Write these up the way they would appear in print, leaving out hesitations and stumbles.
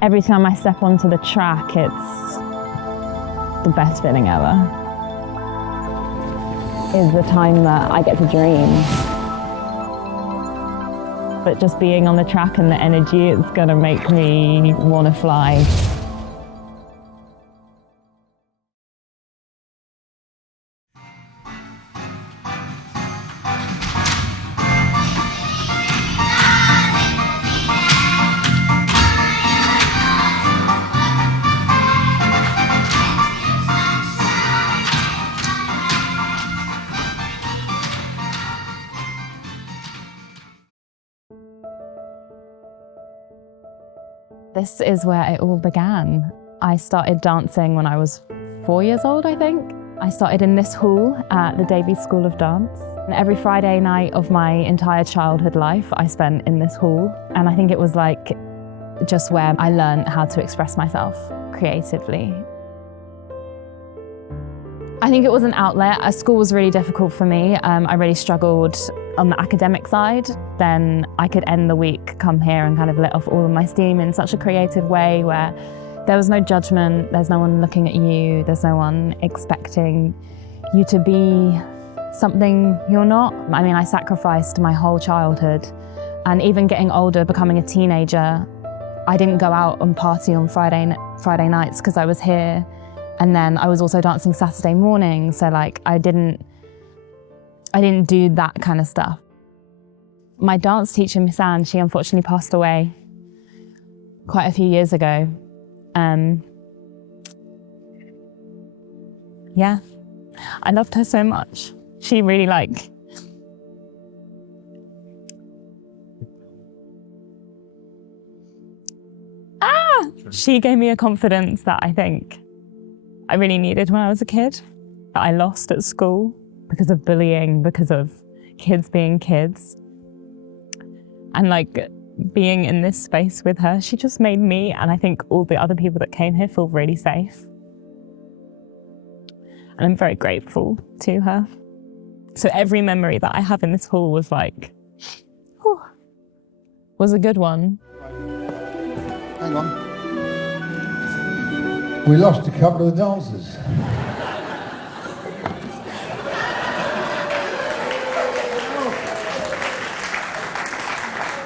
Every time I step onto the track, it's the best feeling ever. It's the time that I get to dream. But just being on the track and the energy, it's gonna make me want to fly. This is where it all began. I started dancing when I was 4 years old, I think. I started in this hall at the Davies School of Dance. And every Friday night of my entire childhood life, I spent in this hall. And I think it was like just where I learned how to express myself creatively. I think it was an outlet. School was really difficult for me. I really struggled on the academic side. Then I could end the week, come here and kind of let off all of my steam in such a creative way where there was no judgment, there's no one looking at you, there's no one expecting you to be something you're not. I mean, I sacrificed my whole childhood, and even getting older, becoming a teenager, I didn't go out and party on Friday nights because I was here. And then I was also dancing Saturday morning, so like I didn't do that kind of stuff. My dance teacher, Miss Anne, she unfortunately passed away quite a few years ago. Yeah, I loved her so much. She really she gave me a confidence that I think I really needed when I was a kid, that I lost at school because of bullying, because of kids being kids. And like being in this space with her, she just made me, and I think all the other people that came here, feel really safe. And I'm very grateful to her. So every memory that I have in this hall was like, whew, was a good one. Hang on. We lost a couple of the dancers.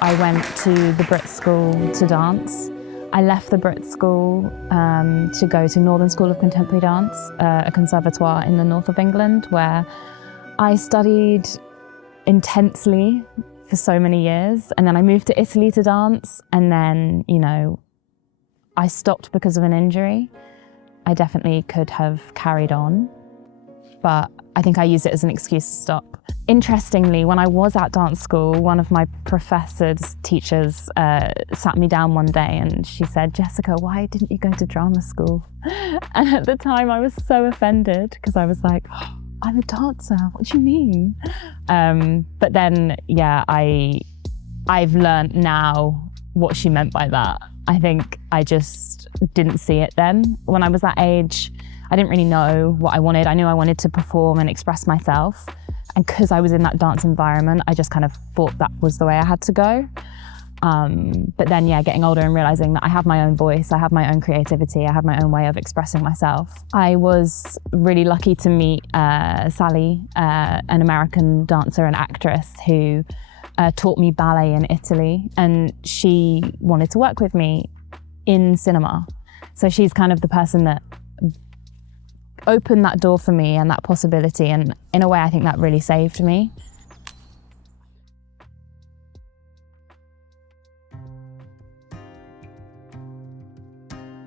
I went to the Brit School to dance. I left the Brit School to go to Northern School of Contemporary Dance, a conservatoire in the north of England, where I studied intensely for so many years. And then I moved to Italy to dance. And then, you know, I stopped because of an injury. I definitely could have carried on, but I think I used it as an excuse to stop. Interestingly, when I was at dance school, one of my teachers sat me down one day and she said, "Jessica, why didn't you go to drama school?" And at the time I was so offended because I was like, oh, I'm a dancer, what do you mean? But then, yeah, I've learned now what she meant by that. I think I just didn't see it then. When I was that age, I didn't really know what I wanted. I knew I wanted to perform and express myself. And because I was in that dance environment, I just kind of thought that was the way I had to go. But then, yeah, getting older and realizing that I have my own voice, I have my own creativity, I have my own way of expressing myself. I was really lucky to meet Sally, an American dancer and actress who taught me ballet in Italy, and she wanted to work with me in cinema. So she's kind of the person that opened that door for me and that possibility, and in a way I think that really saved me.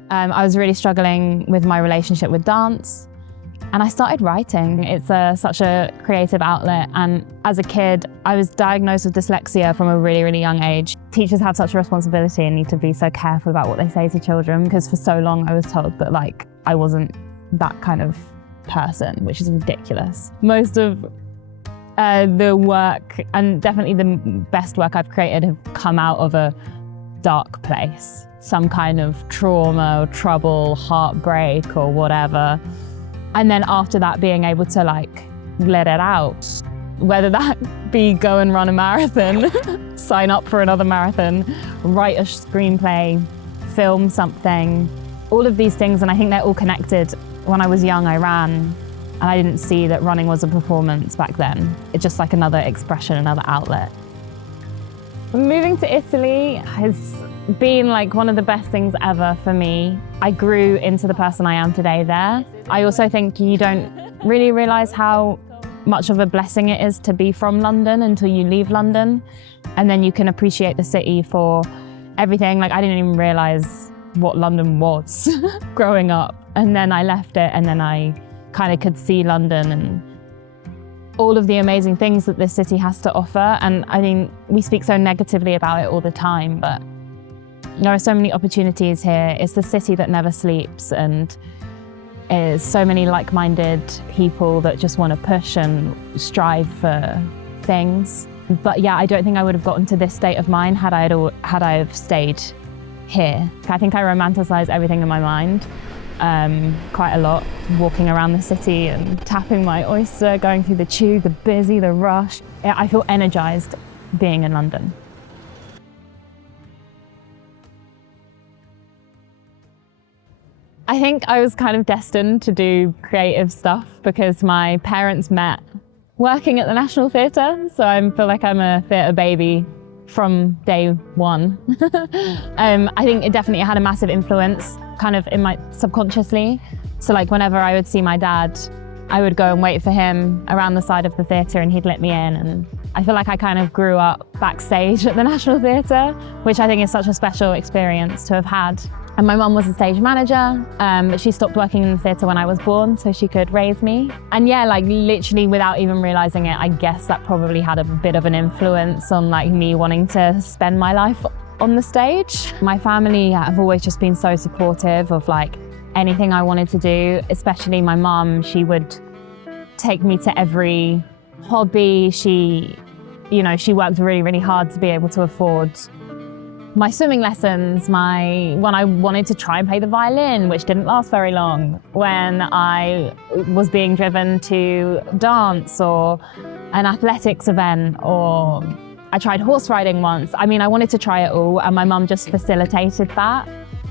I was really struggling with my relationship with dance, and I started writing. It's such a creative outlet, and as a kid I was diagnosed with dyslexia from a really, really young age. Teachers have such a responsibility and need to be so careful about what they say to children, because for so long I was told that like I wasn't that kind of person, which is ridiculous. Most of the work, and definitely the best work I've created, have come out of a dark place. Some kind of trauma or trouble, heartbreak or whatever. And then after that, being able to like let it out, whether that be go and run a marathon, sign up for another marathon, write a screenplay, film something, all of these things, and I think they're all connected. When I was young, I ran, and I didn't see that running was a performance back then. It's just like another expression, another outlet. Moving to Italy has been like one of the best things ever for me. I grew into the person I am today there. I also think you don't really realize how much of a blessing it is to be from London until you leave London. And then you can appreciate the city for everything. Like, I didn't even realize what London was growing up. And then I left it, and then I kind of could see London and all of the amazing things that this city has to offer. And I mean, we speak so negatively about it all the time, but there are so many opportunities here. It's the city that never sleeps, and is so many like-minded people that just want to push and strive for things. But yeah, I don't think I would have gotten to this state of mind had I have stayed here. I think I romanticize everything in my mind quite a lot, walking around the city and tapping my oyster, going through the tube, the busy, the rush. I feel energized being in London. I think I was kind of destined to do creative stuff because my parents met working at the National Theatre, so I feel like I'm a theatre baby from day one. I think it definitely had a massive influence kind of in my subconsciously. So like whenever I would see my dad, I would go and wait for him around the side of the theatre and he'd let me in. And I feel like I kind of grew up backstage at the National Theatre, which I think is such a special experience to have had. And my mum was a stage manager, but she stopped working in the theatre when I was born so she could raise me. And yeah, like literally without even realising it, I guess that probably had a bit of an influence on like me wanting to spend my life on the stage. My family have always just been so supportive of like anything I wanted to do, especially my mum. She would take me to every hobby. She worked really, really hard to be able to afford my swimming lessons, when I wanted to try and play the violin, which didn't last very long, when I was being driven to dance or an athletics event, or I tried horse riding once. I mean, I wanted to try it all, and my mum just facilitated that.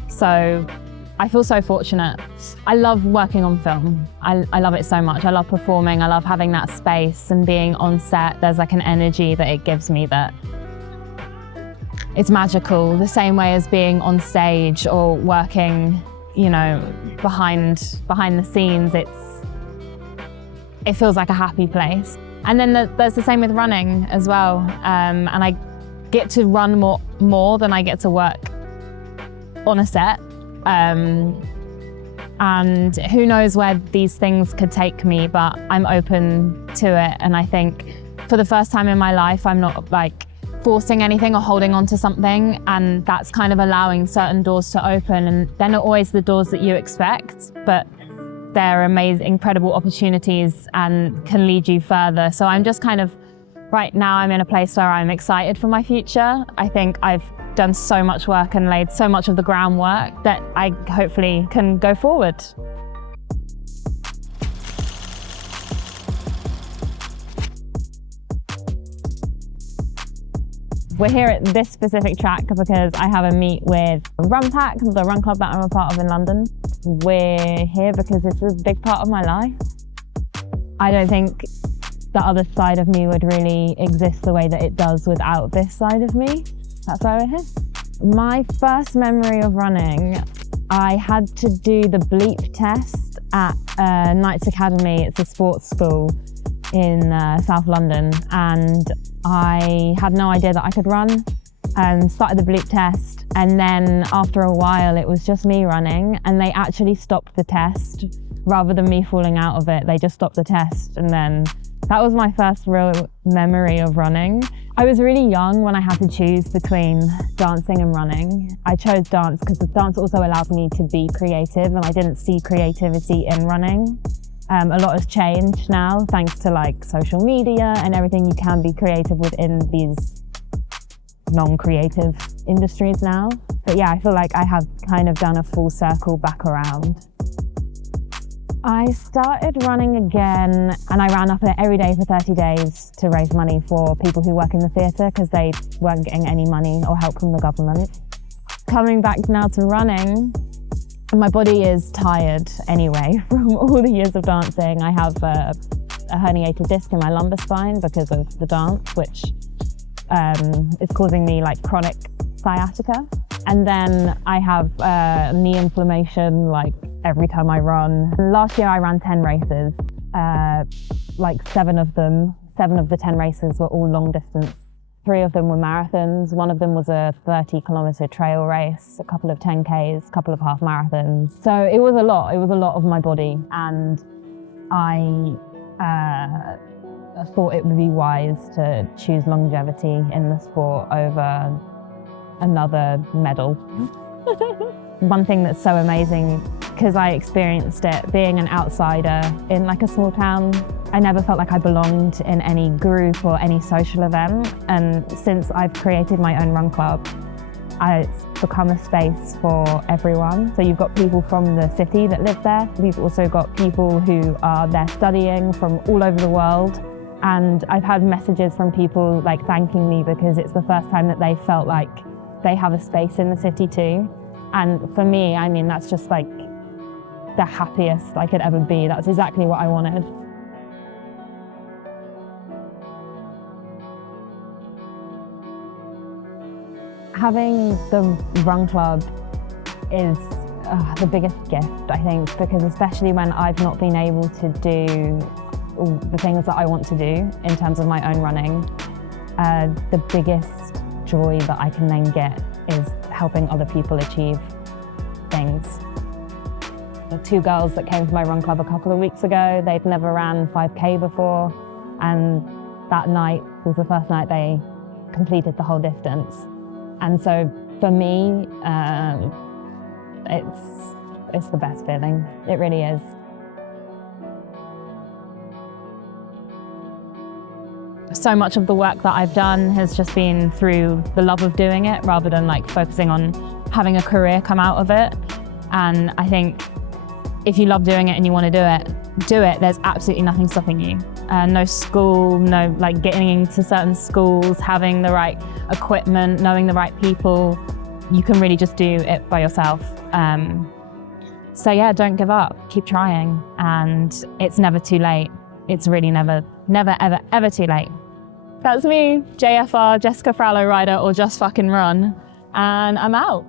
So I feel so fortunate. I love working on film. I love it so much. I love performing. I love having that space and being on set. There's like an energy that it gives me that it's magical, the same way as being on stage or working, behind the scenes. It feels like a happy place. And then there's the same with running as well. And I get to run more than I get to work on a set. And who knows where these things could take me, but I'm open to it. And I think for the first time in my life, I'm not like forcing anything or holding on to something, and that's kind of allowing certain doors to open. And they're not always the doors that you expect, but they're amazing, incredible opportunities and can lead you further. So I'm just kind of, right now I'm in a place where I'm excited for my future. I think I've done so much work and laid so much of the groundwork that I hopefully can go forward. We're here at this specific track because I have a meet with Run Pack, the run club that I'm a part of in London. We're here because it's a big part of my life. I don't think the other side of me would really exist the way that it does without this side of me. That's why we're here. My first memory of running, I had to do the bleep test at Knights Academy. It's a sports school in South London, and I had no idea that I could run and started the bleep test, and then after a while it was just me running, and they actually stopped the test rather than me falling out of it. They just stopped the test, and then that was my first real memory of running. I was really young when I had to choose between dancing and running. I chose dance because the dance also allowed me to be creative, and I didn't see creativity in running. A lot has changed now thanks to like social media and everything. You can be creative within these non-creative industries now. But yeah, I feel like I have kind of done a full circle back around. I started running again, and I ran up it every day for 30 days to raise money for people who work in the theatre because they weren't getting any money or help from the government. coming back now to running, my body is tired anyway from all the years of dancing. I have a herniated disc in my lumbar spine because of the dance, which is causing me like chronic sciatica. And then I have knee inflammation like every time I run. Last year I ran 10 races, like 7 of the 10 races were all long distance. 3 of them were marathons. 1 of them was a 30-kilometer trail race, a couple of 10Ks, a couple of half marathons. So it was a lot of my body, and I thought it would be wise to choose longevity in the sport over another medal. One thing that's so amazing, because I experienced it being an outsider in like a small town, I never felt like I belonged in any group or any social event. And since I've created my own run club, it's become a space for everyone. So you've got people from the city that live there. We've also got people who are there studying from all over the world. And I've had messages from people like thanking me because it's the first time that they felt like they have a space in the city too. And for me, I mean, that's just like the happiest I could ever be. That's exactly what I wanted. Having the run club is the biggest gift, I think, because especially when I've not been able to do the things that I want to do in terms of my own running, the biggest joy that I can then get is helping other people achieve things. The 2 girls that came to my run club a couple of weeks ago, they'd never ran 5K before, and that night was the first night they completed the whole distance. And so for me, it's the best feeling. It really is. So much of the work that I've done has just been through the love of doing it rather than like focusing on having a career come out of it. And I think if you love doing it and you want to do it, there's absolutely nothing stopping you. No school, no like getting into certain schools, having the right equipment, knowing the right people. You can really just do it by yourself. So yeah, don't give up, keep trying. And it's never too late. It's really never, ever, ever too late. That's me, JFR, Jessica Frallo Rider, or Just Fucking Run. And I'm out.